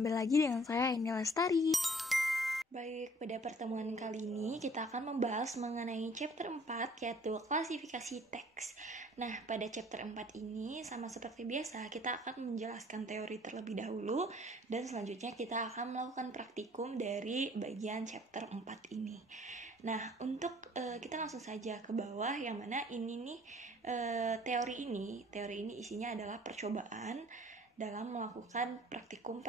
kembali lagi dengan saya Eni Lestari. Baik, pada pertemuan kali ini kita akan membahas mengenai chapter 4 yaitu klasifikasi teks. Nah, pada chapter 4 ini sama seperti biasa kita akan menjelaskan teori terlebih dahulu dan selanjutnya kita akan melakukan praktikum dari bagian chapter 4 ini. Nah, untuk kita langsung saja ke bawah yang mana ini nih teori ini isinya adalah percobaan dalam melakukan praktikum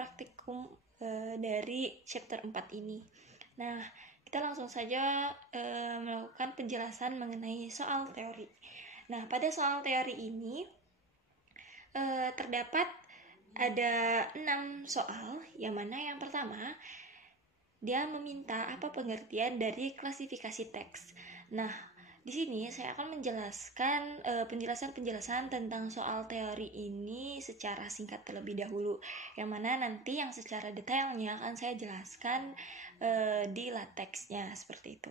dari chapter 4 ini. Nah, kita langsung saja melakukan penjelasan mengenai soal teori. Nah, pada soal teori ini terdapat ada 6 soal, yang mana yang pertama dia meminta apa pengertian dari klasifikasi teks. Nah, di sini saya akan menjelaskan penjelasan tentang soal teori ini secara singkat terlebih dahulu, yang mana nanti yang secara detailnya akan saya jelaskan di lateksnya seperti itu.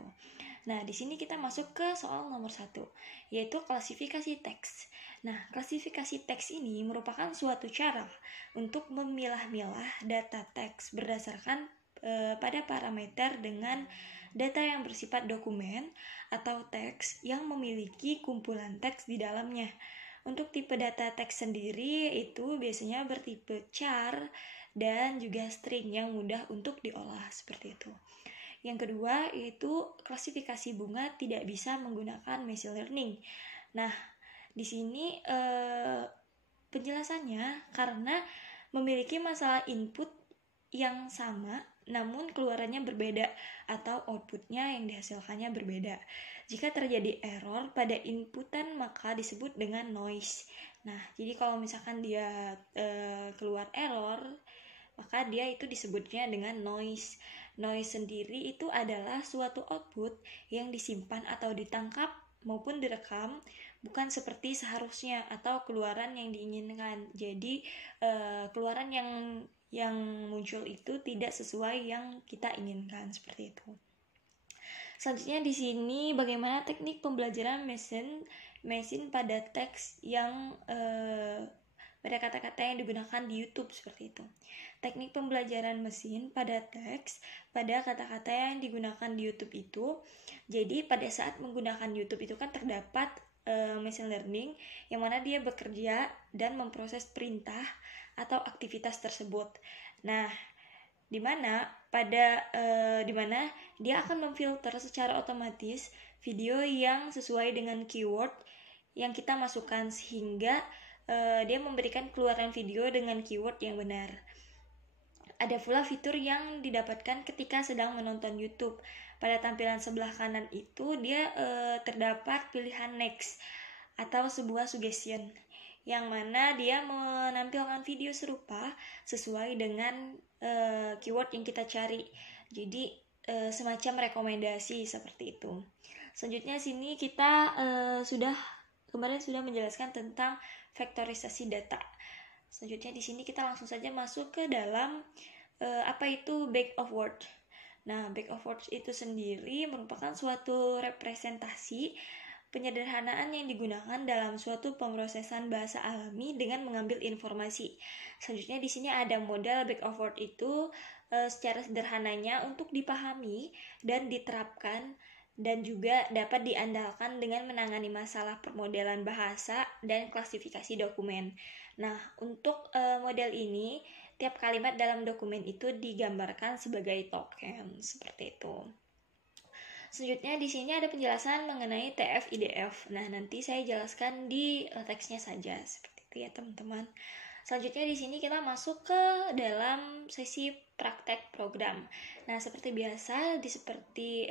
Nah, di sini kita masuk ke soal nomor 1, yaitu klasifikasi teks. Nah, klasifikasi teks ini merupakan suatu cara untuk memilah-milah data teks berdasarkan pada parameter dengan data yang bersifat dokumen atau teks yang memiliki kumpulan teks di dalamnya. Untuk tipe data teks sendiri itu biasanya bertipe char dan juga string yang mudah untuk diolah seperti itu. Yang kedua yaitu klasifikasi bunga tidak bisa menggunakan machine learning. Nah, di sini penjelasannya karena memiliki masalah input yang sama namun keluarannya berbeda atau outputnya yang dihasilkannya berbeda. Jika terjadi error pada inputan maka disebut dengan noise. Nah, jadi kalau misalkan dia keluar error maka dia itu disebutnya dengan noise. Noise sendiri itu adalah suatu output yang disimpan atau ditangkap maupun direkam bukan seperti seharusnya atau keluaran yang diinginkan. Jadi keluaran yang muncul itu tidak sesuai yang kita inginkan seperti itu. Selanjutnya di sini bagaimana teknik pembelajaran mesin pada teks yang pada kata-kata yang digunakan di YouTube seperti itu. Teknik pembelajaran mesin pada teks pada kata-kata yang digunakan di YouTube itu. Jadi pada saat menggunakan YouTube itu kan terdapat machine learning yang mana dia bekerja dan memproses perintah atau aktivitas tersebut. Nah, dimana dia akan memfilter secara otomatis video yang sesuai dengan keyword yang kita masukkan sehingga dia memberikan keluaran video dengan keyword yang benar. Ada pula fitur yang didapatkan ketika sedang menonton YouTube. Pada tampilan sebelah kanan itu dia terdapat pilihan next atau sebuah suggestion yang mana dia menampilkan video serupa sesuai dengan keyword yang kita cari. Jadi semacam rekomendasi seperti itu. Selanjutnya sini kita kemarin sudah menjelaskan tentang vektorisasi data. Selanjutnya di sini kita langsung saja masuk ke dalam apa itu bag of words. Nah, bag of words itu sendiri merupakan suatu representasi penyederhanaan yang digunakan dalam suatu pemrosesan bahasa alami dengan mengambil informasi. Selanjutnya di sini ada model bag of words itu secara sederhananya untuk dipahami dan diterapkan dan juga dapat diandalkan dengan menangani masalah permodelan bahasa dan klasifikasi dokumen. Nah, untuk model ini tiap kalimat dalam dokumen itu digambarkan sebagai token seperti itu. Selanjutnya di sini ada penjelasan mengenai TF-IDF. Nah, nanti saya jelaskan di teksnya saja seperti itu ya, teman-teman. Selanjutnya di sini kita masuk ke dalam sesi praktek program. Nah, seperti biasa seperti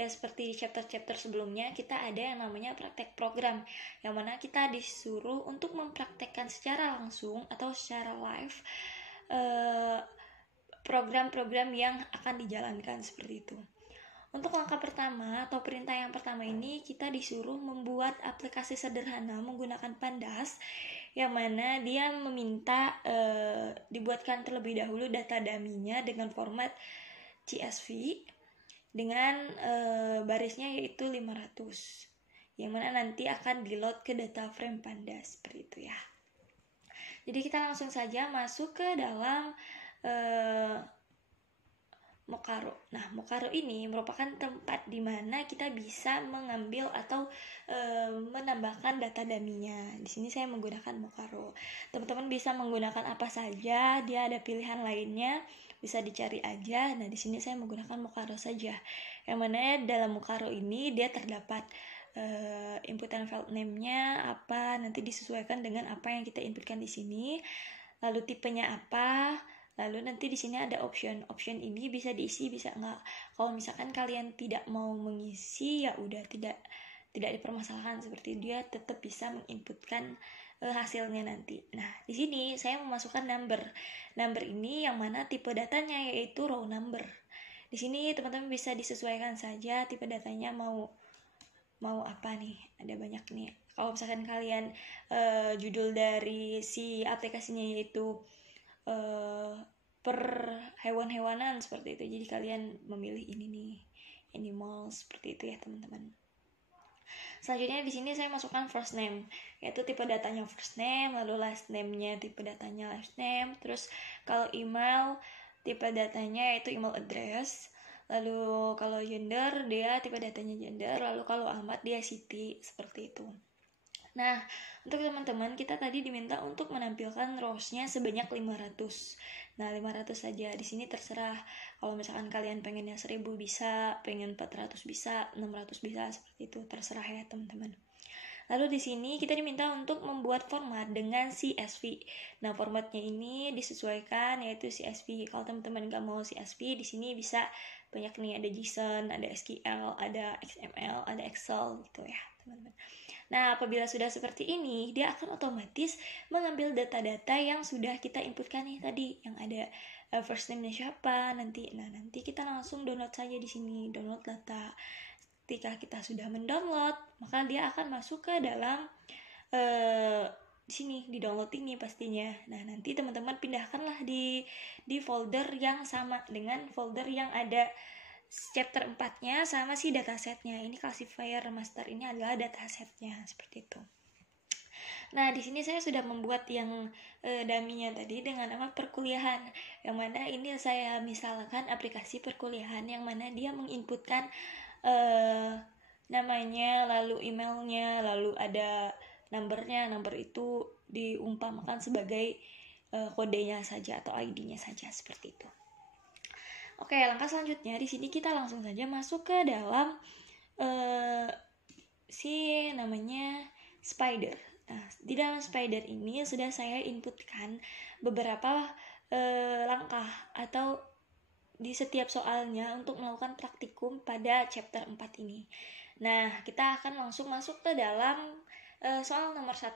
di chapter-chapter sebelumnya kita ada yang namanya praktek program, yang mana kita disuruh untuk mempraktekkan secara langsung atau secara live program-program yang akan dijalankan seperti itu. Untuk langkah pertama atau perintah yang pertama ini kita disuruh membuat aplikasi sederhana menggunakan Pandas, yang mana dia meminta dibuatkan terlebih dahulu data dummy-nya dengan format CSV dengan barisnya yaitu 500, yang mana nanti akan di-load ke data frame Pandas seperti itu ya. Jadi kita langsung saja masuk ke dalam Mokaro. Nah, Mokaro ini merupakan tempat di mana kita bisa mengambil atau menambahkan data dummy-nya. Di sini saya menggunakan Mokaro. Teman-teman bisa menggunakan apa saja, dia ada pilihan lainnya, bisa dicari aja. Nah, di sini saya menggunakan Mokaro saja. Yang mana dalam Mokaro ini dia terdapat input and file name-nya apa, nanti disesuaikan dengan apa yang kita inputkan di sini. Lalu tipenya apa, lalu nanti di sini ada option ini bisa diisi bisa enggak. Kalau misalkan kalian tidak mau mengisi, ya udah tidak dipermasalahkan, seperti dia tetap bisa menginputkan hasilnya nanti. Nah, di sini saya memasukkan number ini yang mana tipe datanya yaitu row number. Di sini teman-teman bisa disesuaikan saja tipe datanya mau apa nih, ada banyak nih. Kalau misalkan kalian judul dari si aplikasinya yaitu per hewan-hewanan seperti itu, jadi kalian memilih ini nih, animal, seperti itu ya teman-teman. Selanjutnya di sini saya masukkan first name, yaitu tipe datanya first name, lalu last name-nya tipe datanya last name, terus kalau email tipe datanya yaitu email address, lalu kalau gender dia tipe datanya gender, lalu kalau alamat dia city, seperti itu. Nah, untuk teman-teman kita tadi diminta untuk menampilkan rows-nya sebanyak 500. Nah, 500 saja. Di sini terserah. Kalau misalkan kalian pengennya 1000 bisa, pengen 400 bisa, 600 bisa, seperti itu. Terserah ya, teman-teman. Lalu di sini kita diminta untuk membuat format dengan CSV. Nah, formatnya ini disesuaikan yaitu CSV. Kalau teman-teman nggak mau CSV, di sini bisa banyak nih, ada JSON, ada SQL, ada XML, ada Excel gitu ya, teman-teman. Nah, apabila sudah seperti ini, dia akan otomatis mengambil data-data yang sudah kita inputkan nih tadi, yang ada first name-nya siapa nanti. Nah, nanti kita langsung download saja di sini, download data. Ketika kita sudah mendownload, maka dia akan masuk ke dalam di sini, di download ini pastinya. Nah, nanti teman-teman pindahkanlah di folder yang sama dengan folder yang ada chapter 4-nya sama si datasetnya. Ini classifier master ini adalah datasetnya, seperti itu. Nah, di sini saya sudah membuat yang dummy-nya tadi dengan nama perkuliahan, yang mana ini saya misalkan aplikasi perkuliahan yang mana dia menginputkan namanya, lalu emailnya, lalu ada numbernya. Number itu diumpamakan sebagai kodenya saja atau ID-nya saja, seperti itu. Oke, langkah selanjutnya di sini kita langsung saja masuk ke dalam si namanya spider. Nah, di dalam spider ini sudah saya inputkan beberapa langkah atau di setiap soalnya untuk melakukan praktikum pada chapter 4 ini. Nah, kita akan langsung masuk ke dalam soal nomor 1.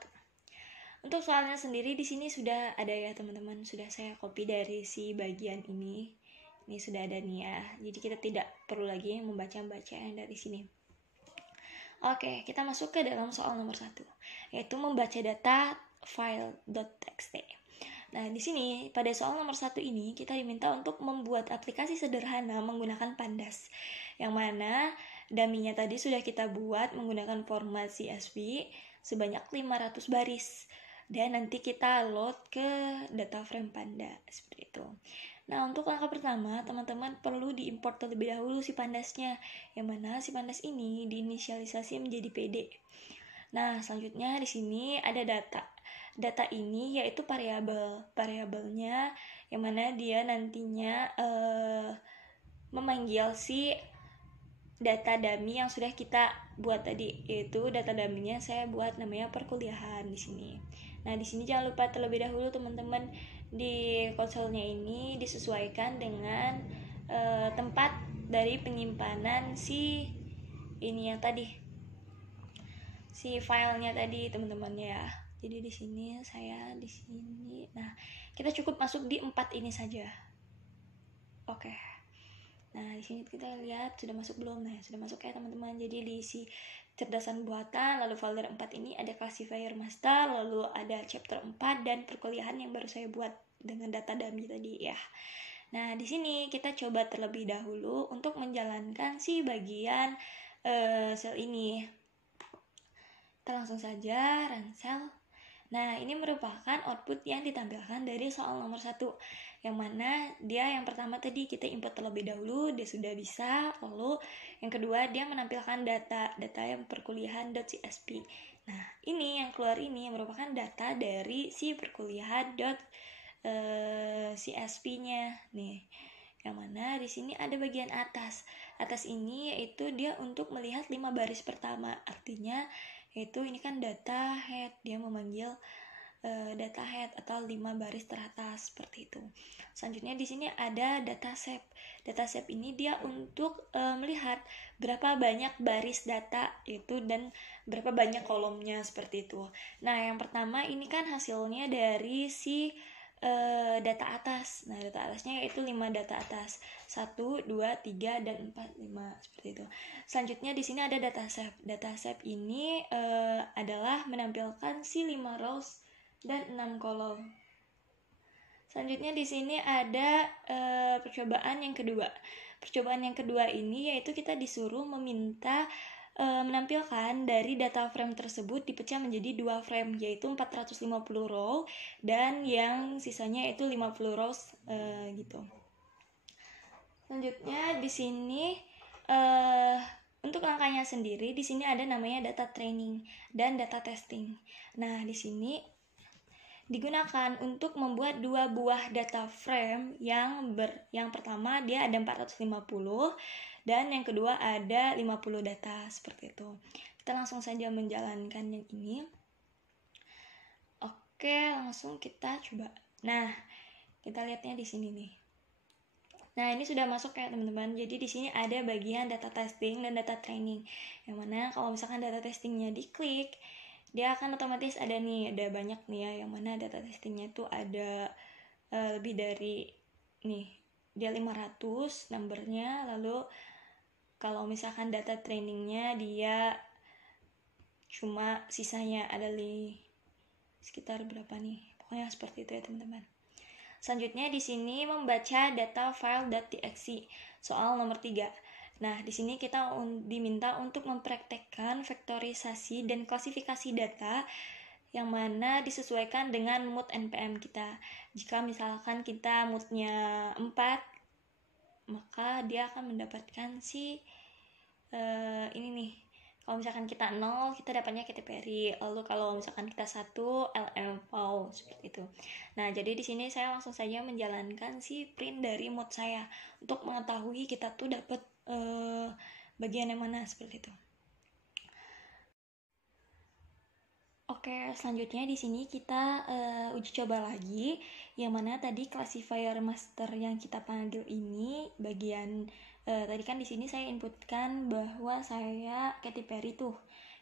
Untuk soalnya sendiri di sini sudah ada ya teman-teman, sudah saya copy dari si bagian ini. Ini sudah ada nih ya, jadi kita tidak perlu lagi membaca-baca yang dari sini. Oke, kita masuk ke dalam soal nomor 1, yaitu membaca data file.txt. Nah, di sini pada soal nomor 1 ini kita diminta untuk membuat aplikasi sederhana menggunakan Pandas, yang mana dummy-nya tadi sudah kita buat menggunakan format CSV sebanyak 500 baris, dan nanti kita load ke data frame Panda, seperti itu. Nah, untuk langkah pertama, teman-teman perlu diimport terlebih dahulu si Pandasnya, yang mana si Pandas ini diinisialisasi menjadi PD. Nah, selanjutnya di sini ada data. Data ini yaitu variabelnya, yang mana dia nantinya memanggil si data dummy yang sudah kita buat tadi, yaitu data dummy-nya saya buat namanya perkuliahan di sini. Nah, di sini jangan lupa terlebih dahulu teman-teman di konsolnya ini disesuaikan dengan tempat dari penyimpanan si ini yang tadi, si filenya tadi teman-teman ya. Jadi di sini saya di sini. Nah, kita cukup masuk di 4 ini saja. Oke. Nah, di sini kita lihat sudah masuk belum? Nah, sudah masuk ya teman-teman. Jadi diisi cerdasan buatan, lalu folder 4 ini ada classifier master, lalu ada chapter 4 dan perkuliahan yang baru saya buat dengan data dummy tadi ya. Nah, di sini kita coba terlebih dahulu untuk menjalankan si bagian sel ini. Kita langsung saja run cell. Nah, ini merupakan output yang ditampilkan dari soal nomor 1, yang mana dia yang pertama tadi kita import terlebih dahulu, dia sudah bisa. Lalu yang kedua dia menampilkan data yang perkuliahan.csp. Nah, ini yang keluar ini merupakan data dari si perkuliahan CSP-nya nih. Yang mana di sini ada bagian atas. Atas ini yaitu dia untuk melihat 5 baris pertama. Artinya yaitu ini kan data head, dia memanggil data head atau 5 baris teratas seperti itu. Selanjutnya di sini ada data shape. Data shape ini dia untuk melihat berapa banyak baris data itu dan berapa banyak kolomnya seperti itu. Nah, yang pertama ini kan hasilnya dari si data atas. Nah, data atasnya yaitu 5 data atas. 1, 2, 3 dan 4, 5 seperti itu. Selanjutnya di sini ada data shape. Data shape ini adalah menampilkan si 5 rows dan 6 kolom. Selanjutnya di sini ada percobaan yang kedua. Percobaan yang kedua ini yaitu kita disuruh meminta menampilkan dari data frame tersebut dipecah menjadi 2 frame, yaitu 450 row dan yang sisanya itu 50 rows gitu. Selanjutnya di sini untuk langkahnya sendiri di sini ada namanya data training dan data testing. Nah, di sini digunakan untuk membuat 2 buah data frame yang pertama dia ada 450 dan yang kedua ada 50 data seperti itu. Kita langsung saja menjalankan yang ini. Oke, langsung kita coba. Nah, kita lihatnya di sini nih. Nah, ini sudah masuk ya teman-teman. Jadi di sini ada bagian data testing dan data training. Yang mana kalau misalkan data testingnya diklik, dia akan otomatis ada banyak nih ya, yang mana data testingnya itu ada lebih dari nih, dia 500 numbernya. Lalu kalau misalkan data trainingnya dia cuma sisanya ada sekitar berapa nih, pokoknya seperti itu ya teman-teman. Selanjutnya di sini membaca data file.txt soal nomor 3. Nah, di sini kita diminta untuk mempraktekkan vektorisasi dan klasifikasi data yang mana disesuaikan dengan mood NPM kita. Jika misalkan kita moodnya 4, maka dia akan mendapatkan ini nih. Kalau misalkan kita 0, kita dapatnya Katy Perry. Lalu kalau misalkan kita 1, LMFAO seperti itu. Nah, jadi di sini saya langsung saja menjalankan si print dari mood saya untuk mengetahui kita tuh dapat bagian yang mana seperti itu. Oke, selanjutnya di sini kita uji coba lagi, yang mana tadi classifier master yang kita panggil ini bagian tadi kan di sini saya inputkan bahwa saya Katy Perry tuh.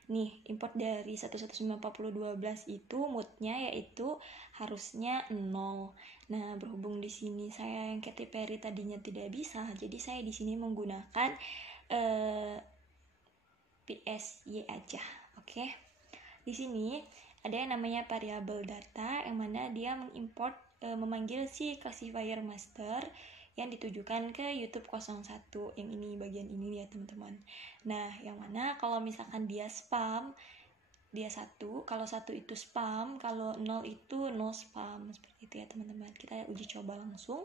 Nih, import dari 1194012 itu moodnya yaitu harusnya 0. Nah, berhubung di sini saya yang Katy Perry tadinya tidak bisa, jadi saya di sini menggunakan PSY aja. Oke. Di sini ada yang namanya variable data, yang mana dia mengimport memanggil si classifier master yang ditujukan ke YouTube 01 yang ini, bagian ini ya teman-teman. Nah, yang mana kalau misalkan dia spam, dia 1, kalau 1 itu spam, kalau 0 itu no spam, seperti itu ya teman-teman. Kita uji coba langsung.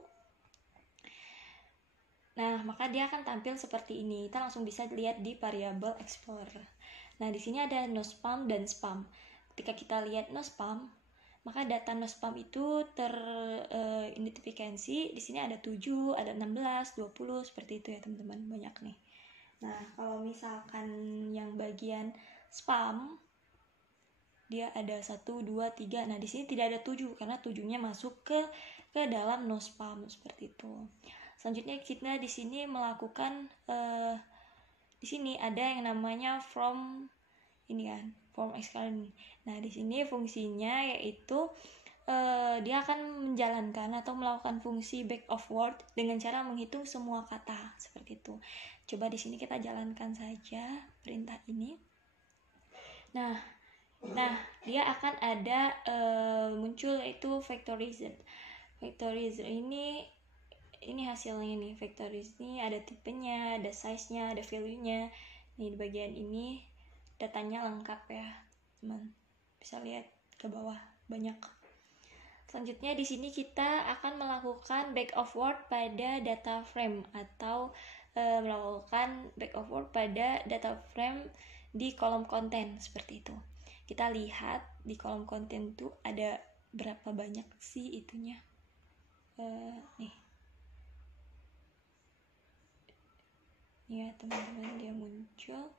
Nah, maka dia akan tampil seperti ini. Kita langsung bisa lihat di variable explorer. Nah, di sini ada no spam dan spam. Ketika kita lihat no spam, maka data no spam itu teridentifikasi. Di sini ada 7, ada 16, 20 seperti itu ya teman-teman, banyak nih. Nah, kalau misalkan yang bagian spam dia ada 1, 2, 3. Nah, di sini tidak ada 7 karena 7-nya masuk ke dalam no spam seperti itu. Selanjutnya kita di sini melakukan di sini ada yang namanya from ini kan, from exclusion. Nah, di sini fungsinya yaitu dia akan menjalankan atau melakukan fungsi back of word dengan cara menghitung semua kata seperti itu. Coba di sini kita jalankan saja perintah ini. Nah, dia akan ada muncul yaitu vectorizer. Vectorizer ini hasilnya nih. Vectorizer ini ada tipenya, ada size-nya, ada value-nya. Nih di bagian ini datanya lengkap ya teman, bisa lihat ke bawah banyak. Selanjutnya di sini kita akan melakukan back of word pada data frame atau melakukan back of word pada data frame di kolom konten seperti itu. Kita lihat di kolom konten tuh ada berapa banyak sih itunya. Nih ya teman-teman, dia muncul.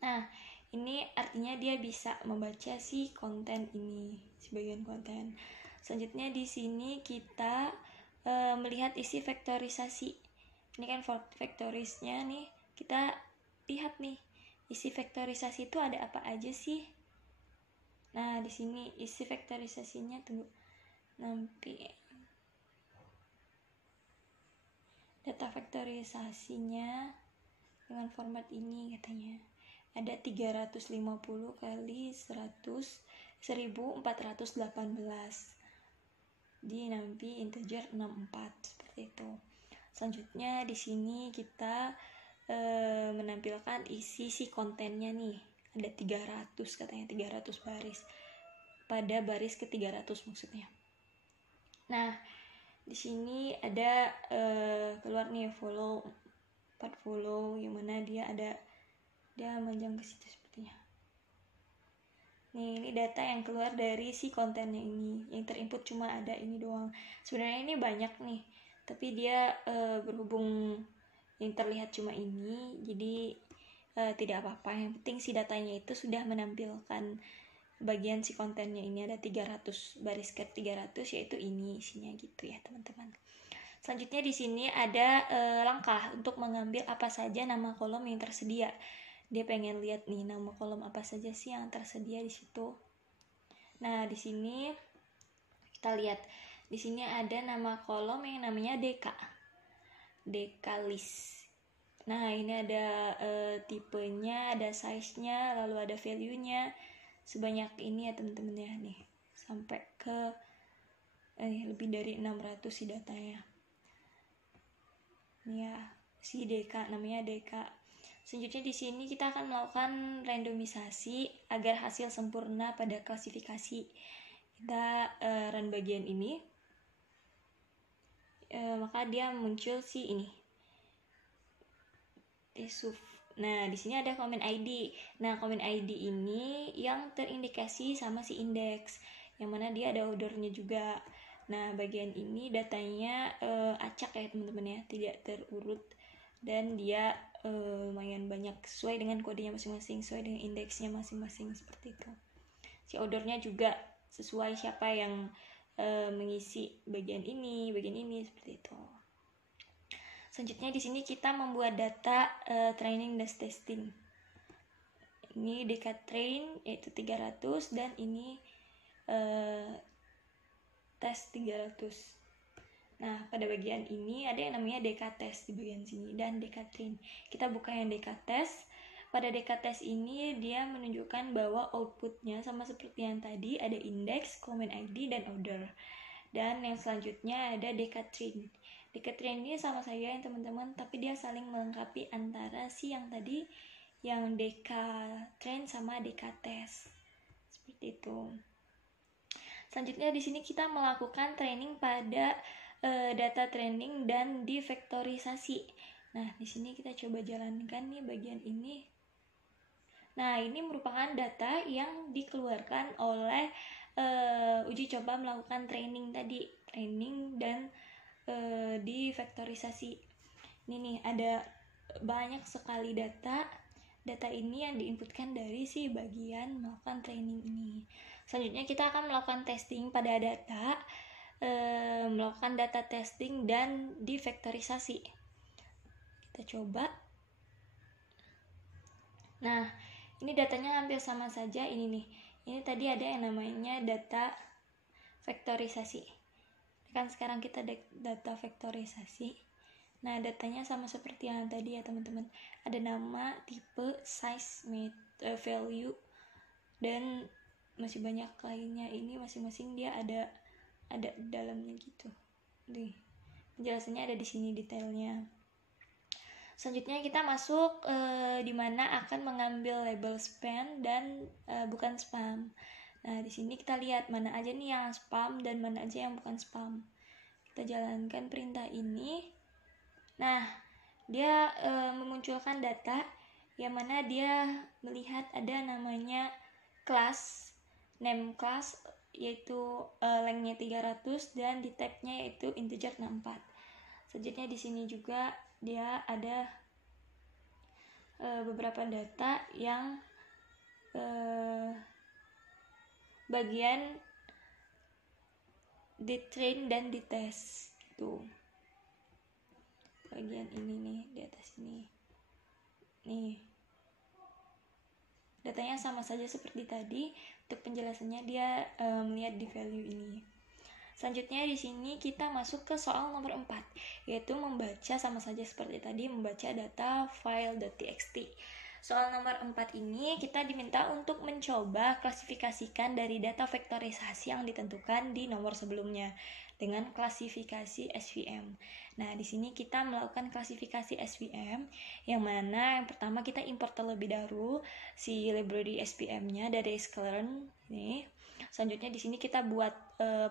Nah, ini artinya dia bisa membaca si konten ini, sebagian konten. Selanjutnya di sini kita melihat isi vektorisasi. Ini kan vektorisnya nih, kita lihat nih isi vektorisasi itu ada apa aja sih. Nah, di sini isi vektorisasinya, tunggu, nanti data vektorisasinya dengan format ini katanya ada 350 kali 1418 di nanti integer 64 seperti itu. Selanjutnya di sini kita menampilkan isi si kontennya nih, ada 300 katanya, 300 baris pada baris ke 300 maksudnya. Nah, di sini ada keluar nih part follow yang mana dia panjang ke situ sepertinya. Nih, ini data yang keluar dari si kontennya ini. Yang terinput cuma ada ini doang. Sebenarnya ini banyak nih, tapi dia berhubung yang terlihat cuma ini, jadi tidak apa-apa. Yang penting si datanya itu sudah menampilkan bagian si kontennya ini ada 300 baris ke 300, yaitu ini isinya gitu ya teman-teman. Selanjutnya di sini ada langkah untuk mengambil apa saja nama kolom yang tersedia. Dia pengen lihat nih nama kolom apa saja sih yang tersedia di situ. Nah, di sini kita lihat di sini ada nama kolom yang namanya deka list. Nah, ini ada tipenya, ada size-nya, lalu ada value-nya. Sebanyak ini ya teman-teman ya, nih sampai ke lebih dari 600 sih datanya. Nih ya, si deka namanya deka. Selanjutnya di sini kita akan melakukan randomisasi agar hasil sempurna pada klasifikasi. Kita run bagian ini, maka dia muncul si ini. Nah, di sini ada comment ID. Nah, comment ID ini yang terindikasi sama si indeks, yang mana dia ada ordernya juga. Nah, bagian ini datanya acak ya teman-teman ya, tidak terurut, dan dia lumayan banyak sesuai dengan kodenya masing-masing, sesuai dengan indeksnya masing-masing seperti itu. Si ordernya juga sesuai siapa yang mengisi bagian ini seperti itu. Selanjutnya di sini kita membuat data training dan testing. Ini deka train yaitu 300 dan ini tes 300. Nah, pada bagian ini ada yang namanya deka test di bagian sini dan deka train. Kita buka yang deka test. Pada deka test ini dia menunjukkan bahwa outputnya sama seperti yang tadi, ada index, comment ID, dan order. Dan yang selanjutnya ada deka train. Deka train ini sama saja ya teman-teman, tapi dia saling melengkapi antara si yang tadi, yang deka train sama deka test. Seperti itu. Selanjutnya di sini kita melakukan training pada data training dan divektorisasi. Nah, di sini kita coba jalankan nih bagian ini. Nah, ini merupakan data yang dikeluarkan oleh uji coba melakukan training tadi, training dan divektorisasi. Ini nih ada banyak sekali data ini yang diinputkan dari si bagian melakukan training ini. Selanjutnya kita akan melakukan testing pada data, melakukan data testing dan divektorisasi. Kita coba. Nah, ini datanya hampir sama saja ini nih. Ini tadi ada yang namanya data vektorisasi. Kan sekarang kita data vektorisasi. Nah, datanya sama seperti yang tadi ya teman-teman. Ada nama, tipe, size, value, dan masih banyak lainnya. Ini masing-masing dia ada dalamnya gitu. Nih, penjelasannya ada di sini detailnya. Selanjutnya kita masuk di mana akan mengambil label spam dan bukan spam. Nah, di sini kita lihat mana aja nih yang spam dan mana aja yang bukan spam. Kita jalankan perintah ini. Nah, dia memunculkan data yang mana dia melihat ada namanya kelas, name class, yaitu lengthnya 300 dan di type-nya yaitu integer 64. Selanjutnya di sini juga dia ada beberapa data yang bagian di-train dan di-test gitu. Bagian ini nih di atas ini nih, datanya sama saja seperti tadi. Untuk penjelasannya dia melihat di value ini. Selanjutnya di sini kita masuk ke soal nomor 4, yaitu membaca, sama saja seperti tadi, membaca data file.txt. Soal nomor 4 ini kita diminta untuk mencoba klasifikasikan dari data vektorisasi yang ditentukan di nomor sebelumnya dengan klasifikasi SVM. Nah, di sini kita melakukan klasifikasi SVM, yang mana yang pertama kita import terlebih dahulu si library SVM-nya dari sklearn nih. Selanjutnya di sini kita buat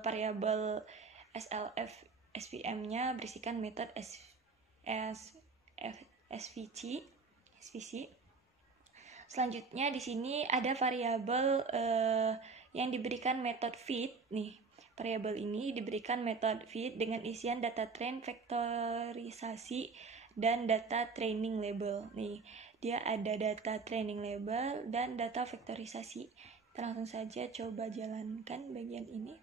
variabel slf SVM-nya berisikan metode svc. Selanjutnya di sini ada variabel yang diberikan metode feed nih. Variabel ini diberikan metode feed dengan isian data train, vektorisasi, dan data training label. Nih, dia ada data training label dan data vektorisasi. Kita langsung saja coba jalankan bagian ini.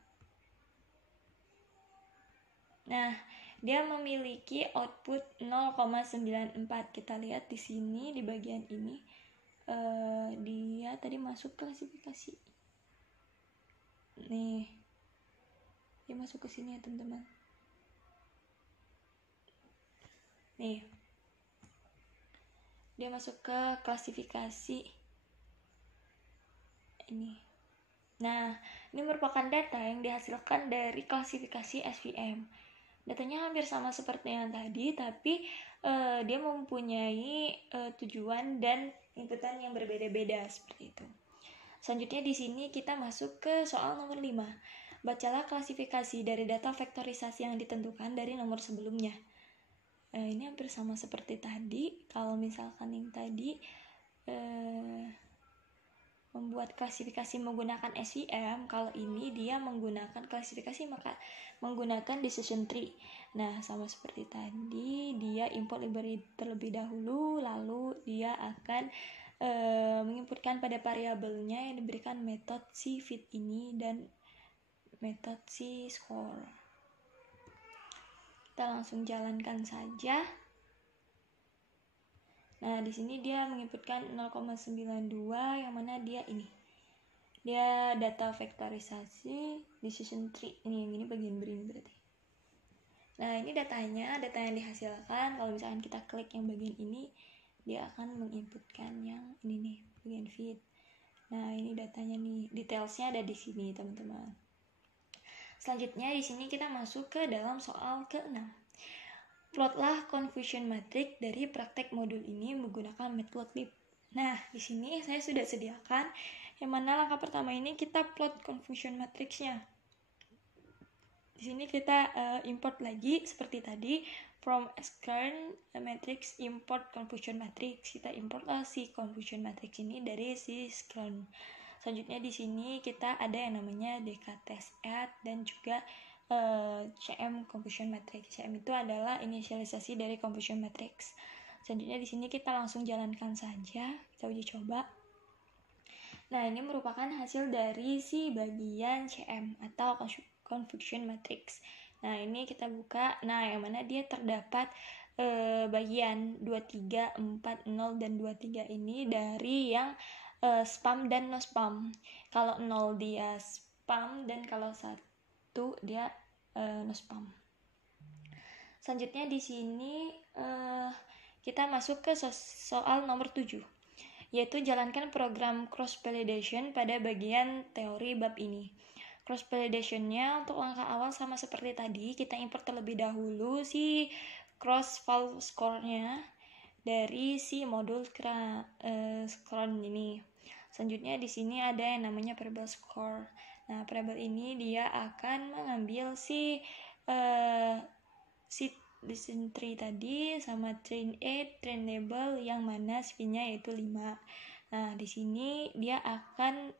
Nah, dia memiliki output 0,94. Kita lihat di sini di bagian ini. Dia tadi masuk klasifikasi. Nih, dia masuk ke sini ya teman-teman. Nih, dia masuk ke klasifikasi ini. Nah, ini merupakan data yang dihasilkan dari klasifikasi SVM. Datanya hampir sama seperti yang tadi, tapi dia mempunyai tujuan dan inputan yang berbeda-beda seperti itu. Selanjutnya di sini kita masuk ke soal nomor 5. Bacalah klasifikasi dari data vektorisasi yang ditentukan dari nomor sebelumnya. Ini hampir sama seperti tadi. Kalau misalkan yang tadi membuat klasifikasi menggunakan SVM, kalau ini dia menggunakan klasifikasi maka menggunakan decision tree. Nah, sama seperti tadi, dia import library terlebih dahulu, lalu dia akan menginputkan pada variabelnya yang diberikan metode si feed ini dan metode si score. Kita langsung jalankan saja. Nah, di sini dia menginputkan 0,92 yang mana dia ini. Dia data vektorisasi decision tree. Ini bagian beri berarti. Nah, ini datanya, data yang dihasilkan. Kalau misalkan kita klik yang bagian ini, dia akan menginputkan yang ini nih, bagian feed. Nah, ini datanya nih, detailsnya ada di sini, teman-teman. Selanjutnya di sini kita masuk ke dalam soal ke-6. Plotlah confusion matrix dari praktek modul ini menggunakan matplotlib. Nah, di sini saya sudah sediakan yang mana langkah pertama ini kita plot confusion matrixnya. Di sini kita import lagi seperti tadi, from sklearn matrix import confusion matrix. Kita importlah si confusion matrix ini dari si sklearn. Selanjutnya di sini kita ada yang namanya dktest_add dan juga CM confusion matrix. CM itu adalah inisialisasi dari confusion matrix. Selanjutnya di sini kita langsung jalankan saja, kita uji coba. Nah, ini merupakan hasil dari si bagian CM atau confusion matrix. Nah, ini kita buka. Nah, yang mana dia terdapat bagian 23, 40 dan 23 ini dari yang spam dan no spam. Kalau 0 dia spam dan kalau 1 dia no spam. Selanjutnya di sini kita masuk ke soal nomor 7, yaitu jalankan program cross validation pada bagian teori bab ini. Cross validation-nya untuk langkah awal sama seperti tadi, kita import terlebih dahulu si cross val score-nya dari si modul sklearn ini. Selanjutnya di sini ada yang namanya variable score. Nah, variable ini dia akan mengambil si listen tree tadi sama train A, train label yang mana speed-nya yaitu 5. Nah, di sini dia akan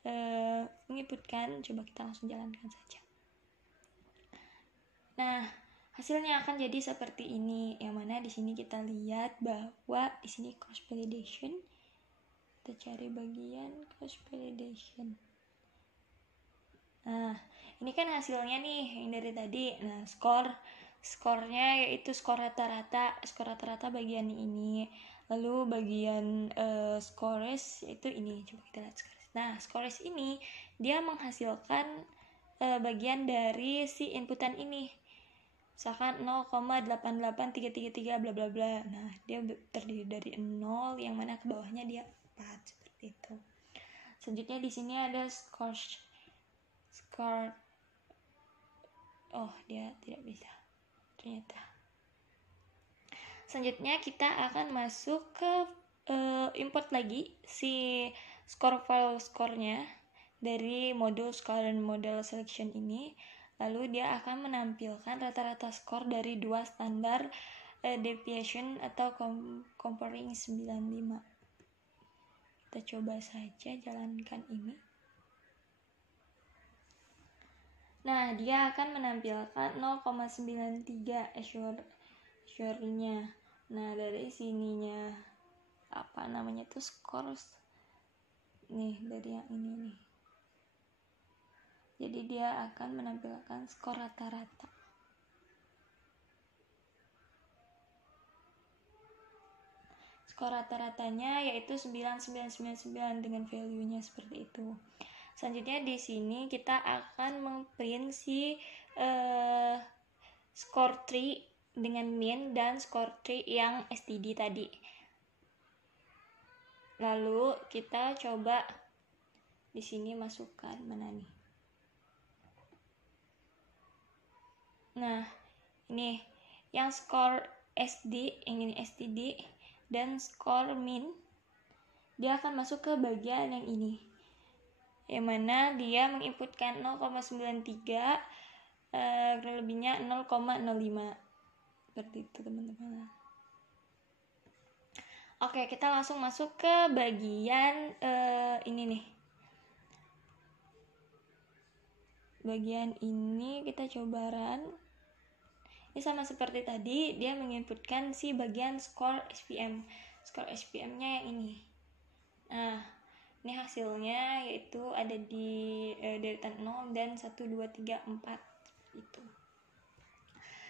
menginputkan, coba kita langsung jalankan saja. Nah, hasilnya akan jadi seperti ini, yang mana di sini kita lihat bahwa di sini cross validation. Kita cari bagian cross validation. Nah, ini kan hasilnya nih yang dari tadi. Nah, skornya yaitu skor rata-rata bagian ini. Lalu bagian scores itu ini. Coba kita lihat scores. Nah, scores ini dia menghasilkan bagian dari si inputan ini. Misalkan 0,88333 bla bla bla. Nah, dia terdiri dari 0 yang mana ke bawahnya dia 4 seperti itu. Selanjutnya di sini ada score. Oh, dia tidak bisa. Ternyata. Selanjutnya kita akan masuk ke import lagi si score file score-nya dari modul score dan model selection ini. Lalu dia akan menampilkan rata-rata skor dari dua standar deviation atau comparing 95. Kita coba saja jalankan ini. Nah, dia akan menampilkan 0,93 assure-nya. Nah, dari sininya apa namanya tuh scores nih, dari yang ini nih. Jadi dia akan menampilkan skor rata-rata. Skor rata-ratanya yaitu 9999 dengan value-nya seperti itu. Selanjutnya di sini kita akan memprint si score tree dengan min dan score tree yang std tadi. Lalu kita coba di sini masukkan mana nih? Nah, ini yang score SD, yang ini std dan score min, dia akan masuk ke bagian yang ini, yang mana dia menginputkan 0,93, kurang lebihnya 0,05 seperti itu teman-teman. Oke, kita langsung masuk ke bagian ini nih. Bagian ini kita coba run. Ini sama seperti tadi, dia menginputkan si bagian score SPM. Score SPM-nya yang ini. Nah, ini hasilnya yaitu ada di deretan 0 dan 1, 2, 3, 4 itu.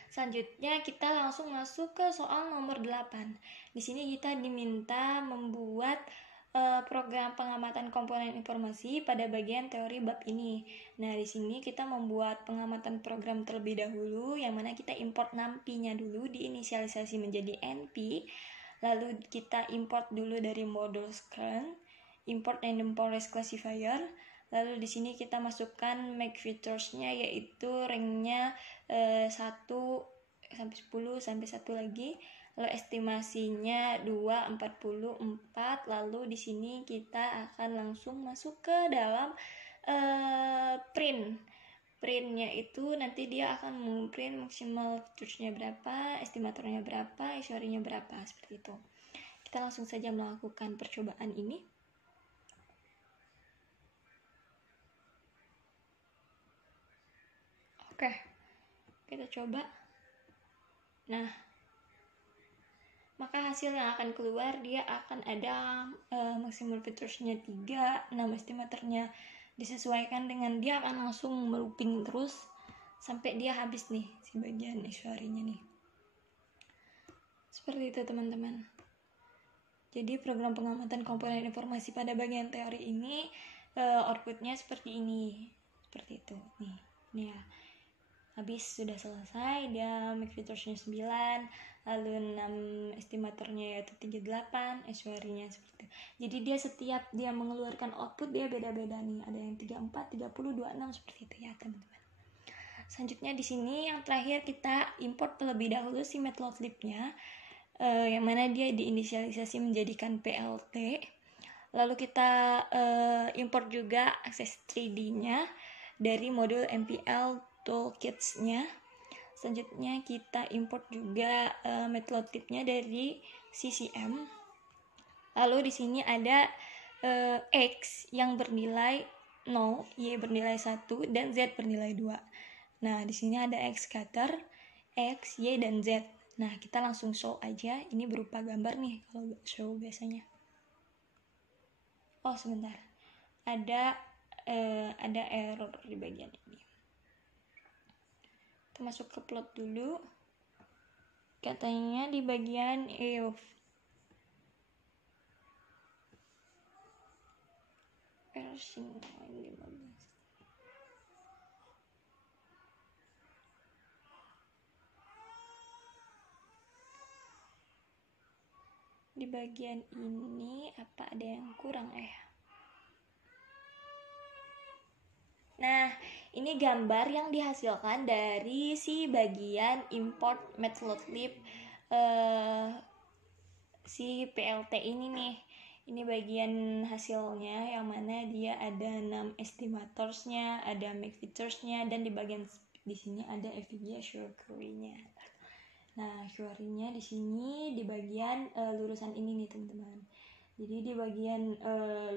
Selanjutnya kita langsung masuk ke soal nomor 8. Di sini kita diminta membuat program pengamatan komponen informasi pada bagian teori bab ini. Nah, di sini kita membuat pengamatan program terlebih dahulu, yang mana kita import NumPy-nya dulu, diinisialisasi menjadi NP. Lalu kita import dulu dari modul scan, import random forest classifier. Lalu di sini kita masukkan make features-nya, yaitu rank-nya 1 sampai 10 sampai 1 lagi. Lalu estimasinya 2, 44. Lalu di sini kita akan langsung masuk ke dalam printnya itu nanti dia akan memprint maksimal features-nya berapa, estimatornya berapa, isuarinya berapa, seperti itu. Kita langsung saja melakukan percobaan ini. Oke, kita coba. Nah, maka hasil yang akan keluar dia akan ada maksimal features-nya 3, 6 estimatornya disesuaikan dengan, dia akan langsung melooping terus sampai dia habis nih si bagian isuarinya nih. Seperti itu teman-teman. Jadi program pengamatan komponen informasi pada bagian teori ini outputnya seperti ini, seperti itu nih. Ini ya, habis sudah selesai, dia make features-nya 9, lalu 6 estimatornya yaitu 38, isuarinya seperti itu. Jadi dia setiap dia mengeluarkan output dia beda-beda nih, ada yang 34, 30, 26 seperti itu ya teman-teman. Selanjutnya di sini yang terakhir kita import terlebih dahulu si matplotlib-nya, yang mana dia diinisialisasi menjadikan PLT. Lalu kita import juga akses 3D-nya dari modul MPL Toolkits-nya. Selanjutnya kita import juga matplotlib-nya dari CCM. Lalu di sini ada X yang bernilai 0, Y bernilai 1, dan Z bernilai 2. Nah, di sini ada X scatter, X, Y, dan Z. Nah, kita langsung show aja. Ini berupa gambar nih kalau show biasanya. Oh, sebentar. Ada error di bagian ini. Kita masuk ke plot dulu. Katanya di bagian if versi 15. Di bagian ini apa ada yang kurang Nah, ini gambar yang dihasilkan dari si bagian import matplotlib si PLT ini nih. Ini bagian hasilnya yang mana dia ada 6 estimators-nya, ada make features-nya, dan di bagian di sini ada FPGA assure query-nya. Nah, query-nya di sini di bagian lurusan ini nih, teman-teman. Jadi di bagian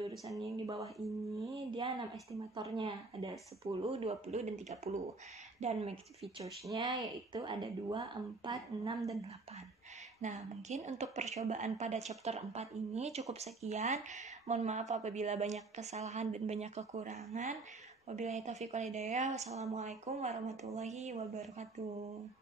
lurusan yang di bawah ini dia 6 estimatornya, ada 10, 20, dan 30. Dan make features-nya yaitu ada 2, 4, 6, dan 8. Nah, mungkin untuk percobaan pada chapter 4 ini cukup sekian. Mohon maaf apabila banyak kesalahan dan banyak kekurangan. Wabillahi taufiq wal hidayah. Wassalamualaikum warahmatullahi wabarakatuh.